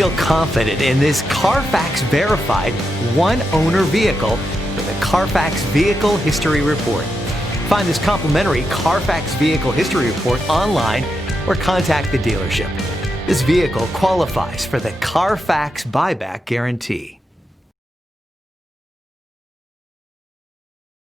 Feel confident in this Carfax verified one-owner vehicle with a Carfax Vehicle History Report. Find this complimentary Carfax Vehicle History Report online or contact the dealership. This vehicle qualifies for the Carfax Buyback Guarantee.